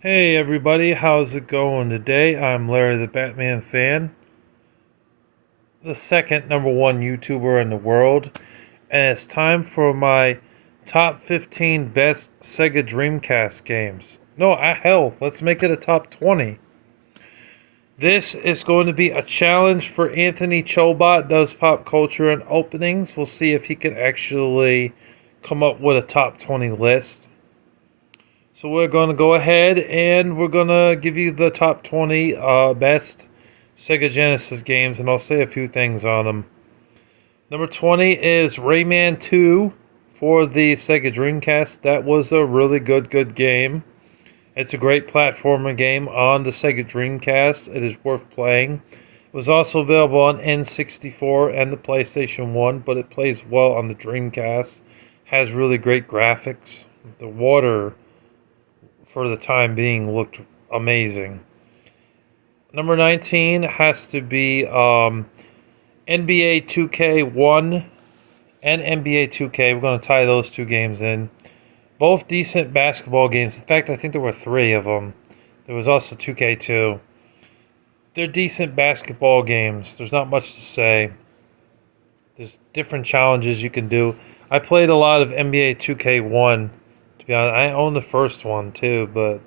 Hey everybody, how's it going today? I'm Larry the Batman fan, the second number one YouTuber in the world, and it's time for my top 15 best Sega Dreamcast games. No, hell, let's make it a top 20. This is going to be a challenge for Anthony Chobot, does pop culture and openings. We'll see if he can actually come up with a top 20 list. So we're going to go ahead and we're going to give you the top 20 best Sega Genesis games, and I'll say a few things on them. Number 20 is Rayman 2 for the Sega Dreamcast. That was a really good game. It's a great platformer game on the Sega Dreamcast. It is worth playing. It was also available on N64 and the PlayStation 1, but it plays well on the Dreamcast. Has really great graphics. The water, for the time being, looked amazing. Number 19 has to be NBA 2K1 and NBA 2K. We're going to tie those two games in. Both decent basketball games. In fact, I think there were three of them. There was also 2K2. They're decent basketball games. There's not much to say. There's different challenges you can do. I played a lot of NBA 2K1. To be honest, I own the first one too, but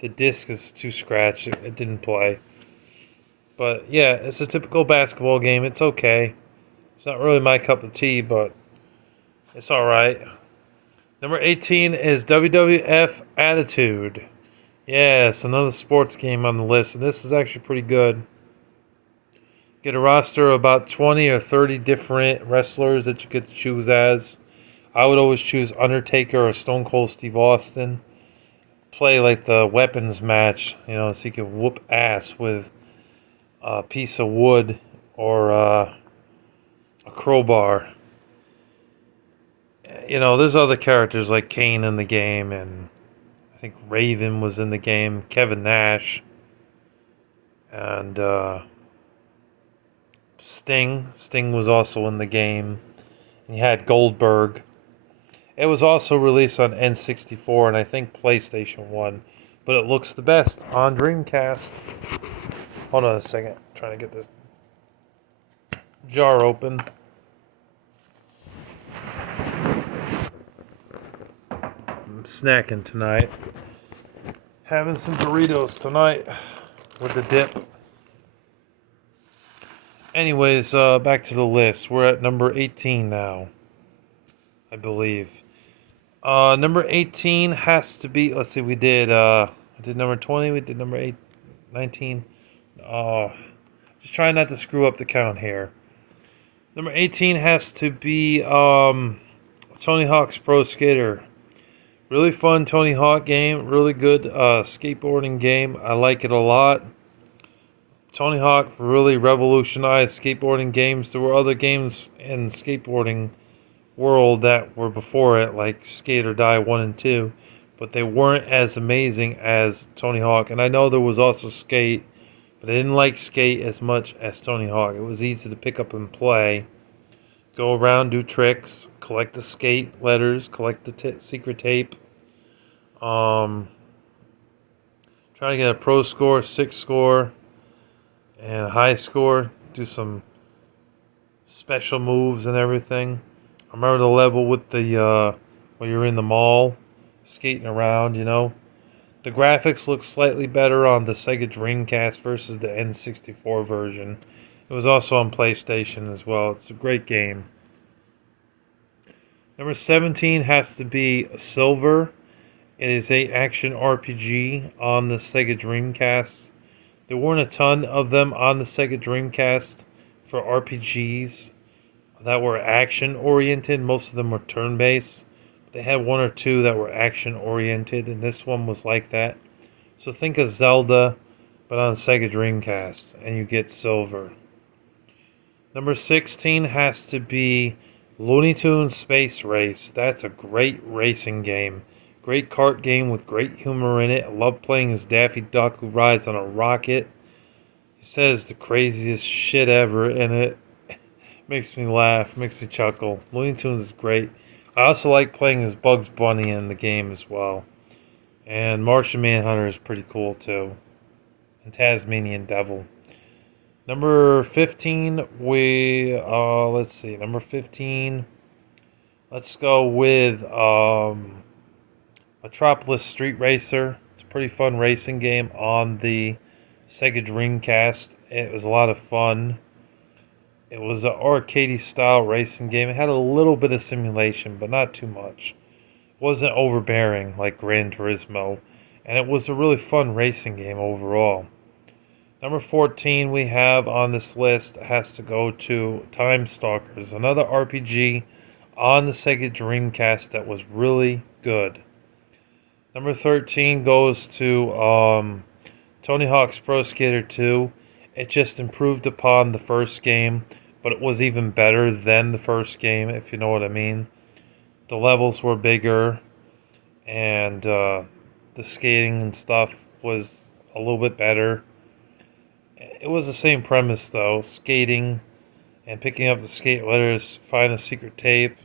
the disc is too scratched. It didn't play. But yeah, it's a typical basketball game. It's okay. It's not really my cup of tea, but it's alright. Number 18 is WWF Attitude. Yes, another sports game on the list, and this is actually pretty good. Get a roster of about 20 or 30 different wrestlers that you get to choose as. I would always choose Undertaker or Stone Cold Steve Austin. Play like the weapons match, so you can whoop ass with a piece of wood or a crowbar. There's other characters like Kane in the game, and I think Raven was in the game, Kevin Nash, and Sting. Sting was also in the game. And you had Goldberg. It was also released on N64 and I think PlayStation 1, but it looks the best on Dreamcast. Hold on a second. I'm trying to get this jar open. I'm snacking tonight. Having some burritos tonight with the dip. Anyways, back to the list. We're at number 18 now, I believe. Number 18 has to be. Let's see. We did number 20. We did number 19. Just trying not to screw up the count here. Number 18 has to be Tony Hawk's Pro Skater. Really fun Tony Hawk game. Really good skateboarding game. I like it a lot. Tony Hawk really revolutionized skateboarding games. There were other games in skateboarding world that were before it, like Skate or Die 1 and 2, but they weren't as amazing as Tony Hawk. And I know there was also Skate, but I didn't like Skate as much as Tony Hawk. It was easy to pick up and play. Go around, do tricks, collect the skate letters, collect the secret tape. Trying to get a pro score, 6 score, and a high score. Do some special moves and everything. I remember the level with the where you're in the mall, skating around. The graphics look slightly better on the Sega Dreamcast versus the N64 version. It was also on PlayStation as well. It's a great game. Number 17 has to be Silver. It is a action RPG on the Sega Dreamcast. There weren't a ton of them on the Sega Dreamcast for RPGs that were action oriented. Most of them were turn based. They had one or two that were action oriented, and this one was like that. So think of Zelda, but on Sega Dreamcast, and you get Silver. Number 16 has to be Looney Tunes Space Race. That's a great racing game. Great kart game with great humor in it. I love playing as Daffy Duck, who rides on a rocket. He says the craziest shit ever, and it makes me laugh, makes me chuckle. Looney Tunes is great. I also like playing as Bugs Bunny in the game as well. And Martian Manhunter is pretty cool too. And Tasmanian Devil. Number 15, let's see, number 15, let's go with Metropolis Street Racer. It's a pretty fun racing game on the Sega Dreamcast. It was a lot of fun. It was an arcade style racing game. It had a little bit of simulation, but not too much. It wasn't overbearing like Gran Turismo, and it was a really fun racing game overall. Number 14 we have on this list has to go to Time Stalkers, another RPG on the Sega Dreamcast that was really good. Number 13 goes to Tony Hawk's Pro Skater 2. It just improved upon the first game, but it was even better than the first game, if you know what I mean. The levels were bigger, and the skating and stuff was a little bit better. It was the same premise though, skating and picking up the skate letters, find a secret tape,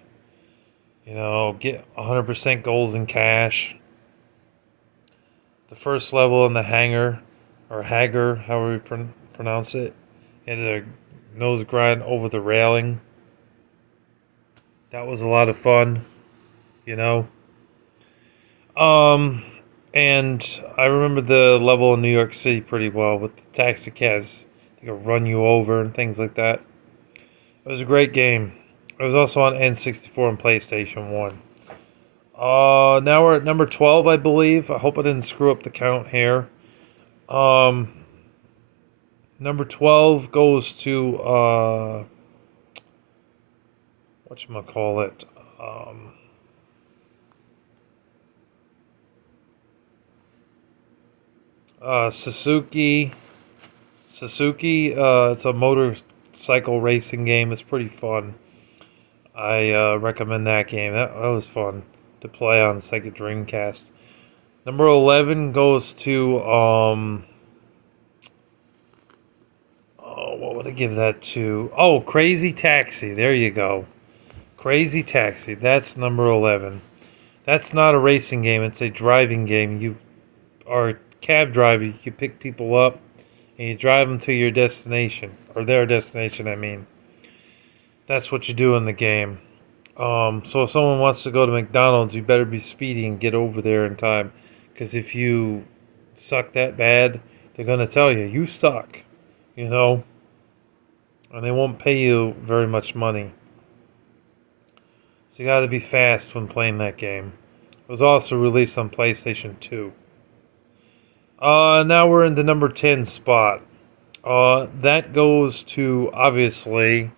get 100% golds in cash. The first level in the hangar, or Hager, however you pronounce it, and a nose grind over the railing. That was a lot of fun, you know. And I remember the level in New York City pretty well with the taxi cabs. They could run you over and things like that. It was a great game. It was also on N64 and PlayStation 1. Now we're at number 12, I believe. I hope I didn't screw up the count here. Number 12 goes to, whatchamacallit? Suzuki. It's a motorcycle racing game. It's pretty fun. I recommend that game. That was fun to play on Sega Dreamcast. Number 11 goes to what would I give that to? Oh, Crazy Taxi. There you go. Crazy Taxi. That's number 11. That's not a racing game. It's a driving game. You are a cab driver. You pick people up and you drive them to your destination, or their destination, I mean. That's what you do in the game. So if someone wants to go to McDonald's, you better be speedy and get over there in time. Because if you suck that bad, they're going to tell you, you suck. And they won't pay you very much money. So you got to be fast when playing that game. It was also released on PlayStation 2. Now we're in the number 10 spot. That goes to, obviously,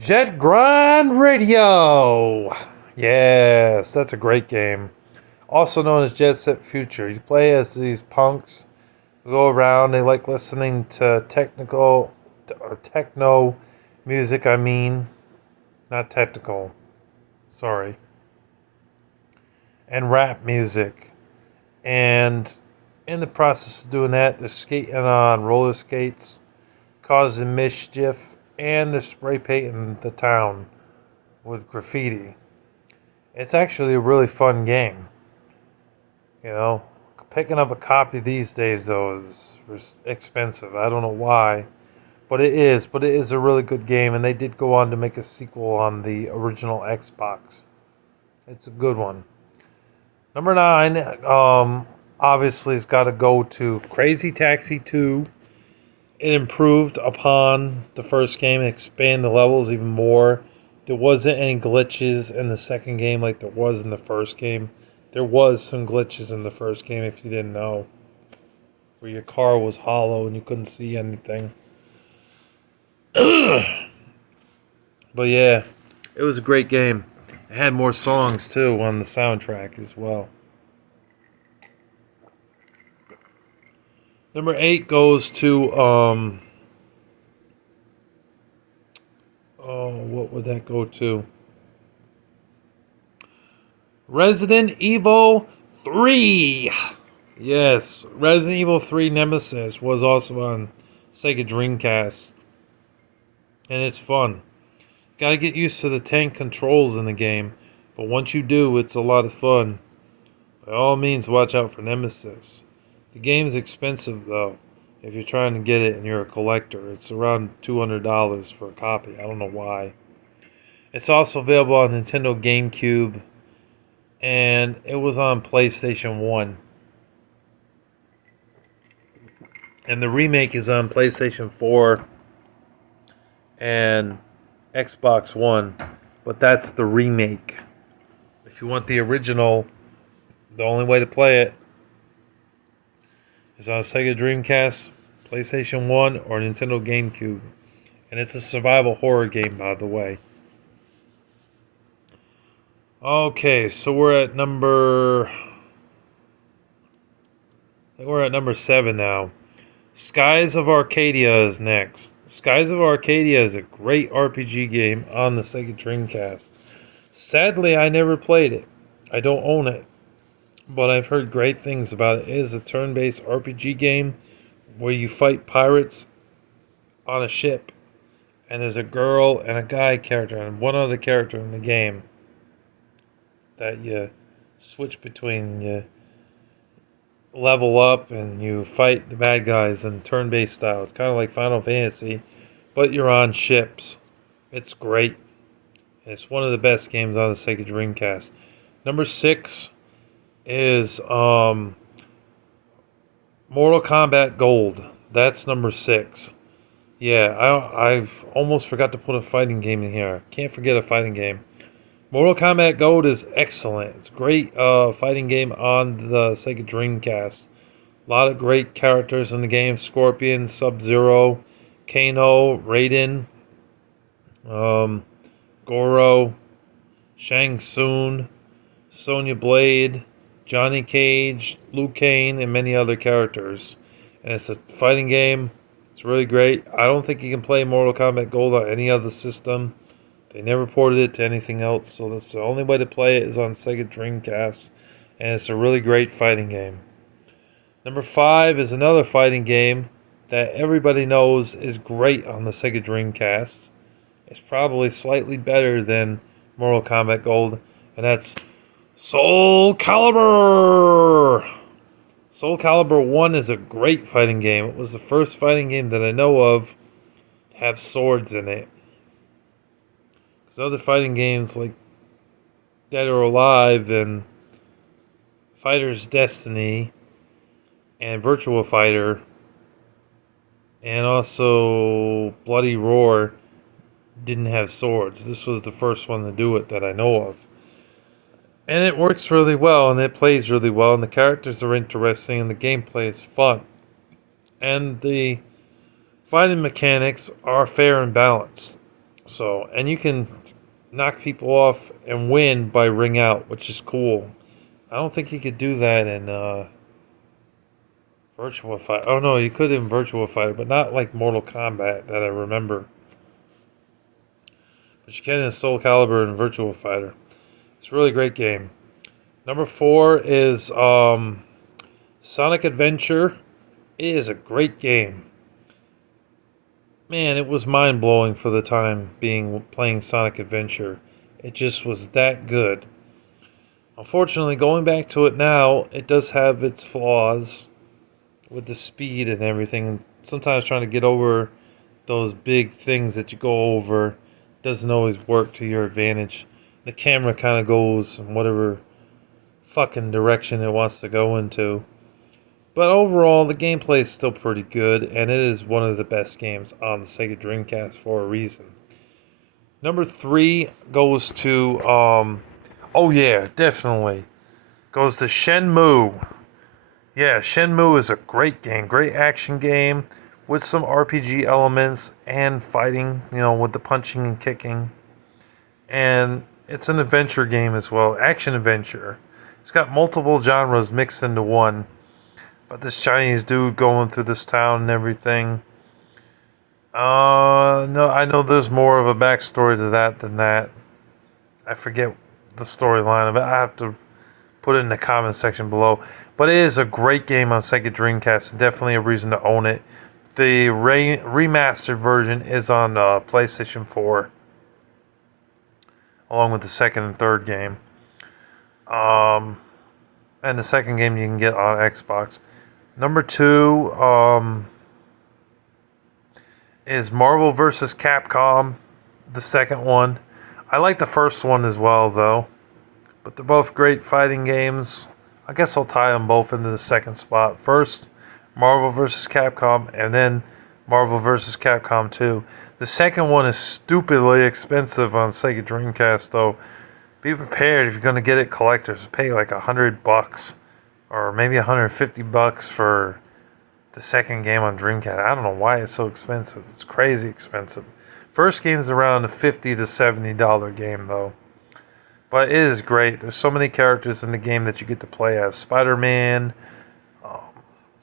Jet Grind Radio. Yes, that's a great game. Also known as Jet Set Future. You play as these punks who go around. They like listening to techno music. Not technical. Sorry. And rap music. And in the process of doing that, they're skating on roller skates, causing mischief, and they're spray painting the town with graffiti. It's actually a really fun game. Picking up a copy these days, though, is expensive. I don't know why, but it is. But it is a really good game, and they did go on to make a sequel on the original Xbox. It's a good one. Number 9, obviously, it's got to go to Crazy Taxi 2. It improved upon the first game and expanded the levels even more. There wasn't any glitches in the second game like there was in the first game. There was some glitches in the first game, if you didn't know, where your car was hollow and you couldn't see anything. But yeah, it was a great game. It had more songs too on the soundtrack as well. Number 8 goes to what would that go to? Resident Evil 3. Yes, Resident Evil 3 Nemesis was also on Sega Dreamcast. And it's fun. Gotta get used to the tank controls in the game. But once you do, it's a lot of fun. By all means, watch out for Nemesis. The game's expensive though. If you're trying to get it and you're a collector, it's around $200 for a copy. I don't know why. It's also available on Nintendo GameCube, and it was on PlayStation 1. And the remake is on PlayStation 4 and Xbox One, but that's the remake. If you want the original, the only way to play it is on Sega Dreamcast, PlayStation 1, or Nintendo GameCube. And it's a survival horror game, by the way. Okay, so we're at number 7 now. Skies of Arcadia is next. Skies of Arcadia is a great RPG game on the Sega Dreamcast. Sadly, I never played it. I don't own it, but I've heard great things about it. It is a turn-based RPG game where you fight pirates on a ship, and there's a girl and a guy character and one other character in the game that you switch between. You level up and you fight the bad guys in turn-based style. It's kind of like Final Fantasy, but you're on ships. It's great. It's one of the best games on the Sega Dreamcast. Number 6 is Mortal Kombat Gold. That's number 6. Yeah, I almost forgot to put a fighting game in here. Can't forget a fighting game. Mortal Kombat Gold is excellent. It's a great fighting game on the Sega Dreamcast. A lot of great characters in the game. Scorpion, Sub-Zero, Kano, Raiden, Goro, Shang Tsung, Sonya Blade, Johnny Cage, Liu Kang, and many other characters. And it's a fighting game. It's really great. I don't think you can play Mortal Kombat Gold on any other system. They never ported it to anything else, so that's the only way to play it is on Sega Dreamcast, and it's a really great fighting game. Number 5 is another fighting game that everybody knows is great on the Sega Dreamcast. It's probably slightly better than Mortal Kombat Gold, and that's Soul Calibur! Soul Calibur 1 is a great fighting game. It was the first fighting game that I know of to have swords in it. Other fighting games like Dead or Alive and Fighter's Destiny and Virtua Fighter and also Bloody Roar didn't have swords. This was the first one to do it that I know of. And it works really well and it plays really well and the characters are interesting and the gameplay is fun. And the fighting mechanics are fair and balanced. So, and you can knock people off and win by ring out, which is cool. I don't think you could do that in Virtua Fighter. Oh no, you could in Virtua Fighter, but not like Mortal Kombat that I remember. But you can in Soul Calibur and Virtua Fighter. It's a really great game. Number 4 is Sonic Adventure. It is a great game. Man, it was mind-blowing for the time being playing Sonic Adventure. It just was that good. Unfortunately, going back to it now, it does have its flaws with the speed and everything. Sometimes trying to get over those big things that you go over doesn't always work to your advantage. The camera kind of goes in whatever fucking direction it wants to go into. But overall, the gameplay is still pretty good, and it is one of the best games on the Sega Dreamcast for a reason. Number 3 goes to, oh yeah, definitely, goes to Shenmue. Yeah, Shenmue is a great game, great action game with some RPG elements and fighting, with the punching and kicking. And it's an adventure game as well, action adventure. It's got multiple genres mixed into one. But this Chinese dude going through this town and everything. No, I know there's more of a backstory to that than that. I forget the storyline of it. I have to put it in the comment section below. But it is a great game on Sega Dreamcast. Definitely a reason to own it. The remastered version is on PlayStation 4. Along with the second and third game. And the second game you can get on Xbox. Number 2 is Marvel vs. Capcom, the second one. I like the first one as well, though. But they're both great fighting games. I guess I'll tie them both into the second spot. First, Marvel vs. Capcom, and then Marvel vs. Capcom 2. The second one is stupidly expensive on Sega Dreamcast, though. Be prepared if you're going to get it collectors. Pay like $100 or maybe $150 for the second game on Dreamcast. I don't know why it's so expensive. It's crazy expensive. First game's around a $50 to $70 game, though. But it is great. There's so many characters in the game that you get to play as. Spider-Man, um,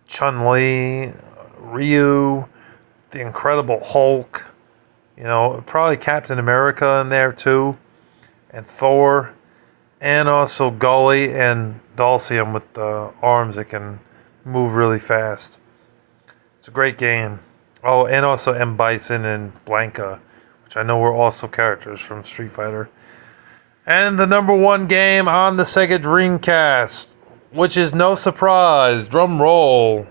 Chun-Li, Ryu, the Incredible Hulk, probably Captain America in there too, and Thor, and also Gully and Dhalsim with the arms that can move really fast. It's a great game. Oh, and also M. Bison and Blanca, which I know were also characters from Street Fighter. And the number 1 game on the Sega Dreamcast, which is no surprise, drum roll.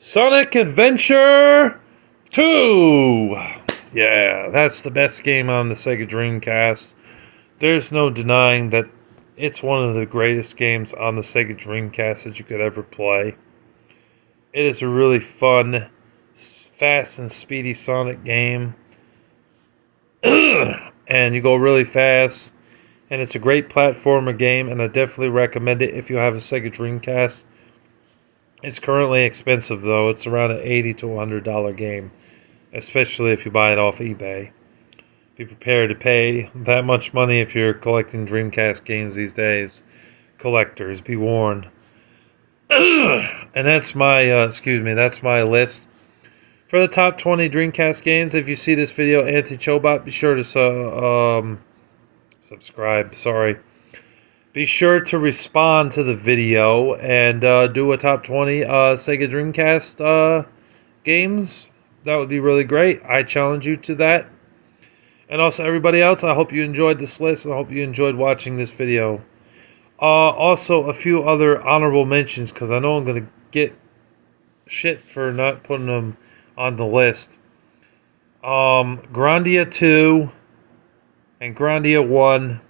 Sonic Adventure 2! Yeah, that's the best game on the Sega Dreamcast. There's no denying that it's one of the greatest games on the Sega Dreamcast that you could ever play. It is a really fun, fast and speedy Sonic game. And you go really fast. And it's a great platformer game, and I definitely recommend it if you have a Sega Dreamcast. It's currently expensive, though. It's around an $80 to $100 game, especially if you buy it off eBay. Be prepared to pay that much money if you're collecting Dreamcast games these days. Collectors, be warned. And that's that's my list for the top 20 Dreamcast games. If you see this video, Anthony Chobot, be sure to subscribe. Be sure to respond to the video and do a top 20 Sega Dreamcast games. That would be really great. I challenge you to that. And also everybody else, I hope you enjoyed this list. I hope you enjoyed watching this video. Also, a few other honorable mentions, because I know I'm going to get shit for not putting them on the list. Grandia 2 and Grandia 1.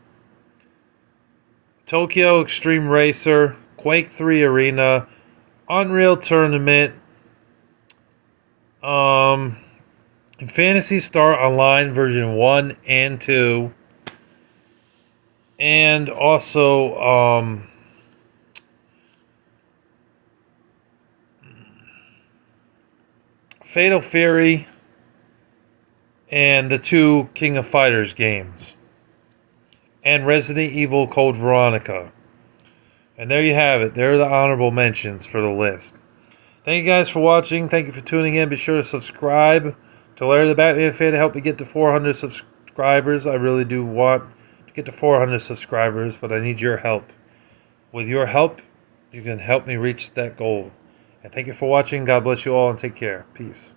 Tokyo Extreme Racer, Quake 3 Arena, Unreal Tournament, Phantasy Star Online version 1 and 2, and also Fatal Fury and the 2 King of Fighters games, and Resident Evil Code Veronica. And there you have it. There are the honorable mentions for the list. Thank you guys for watching. Thank you for tuning in. Be sure to subscribe to Larry the Batman Fan to help me get to 400 subscribers. I really do want to get to 400 subscribers, but I need your help. With your help, you can help me reach that goal. And thank you for watching. God bless you all and take care. Peace.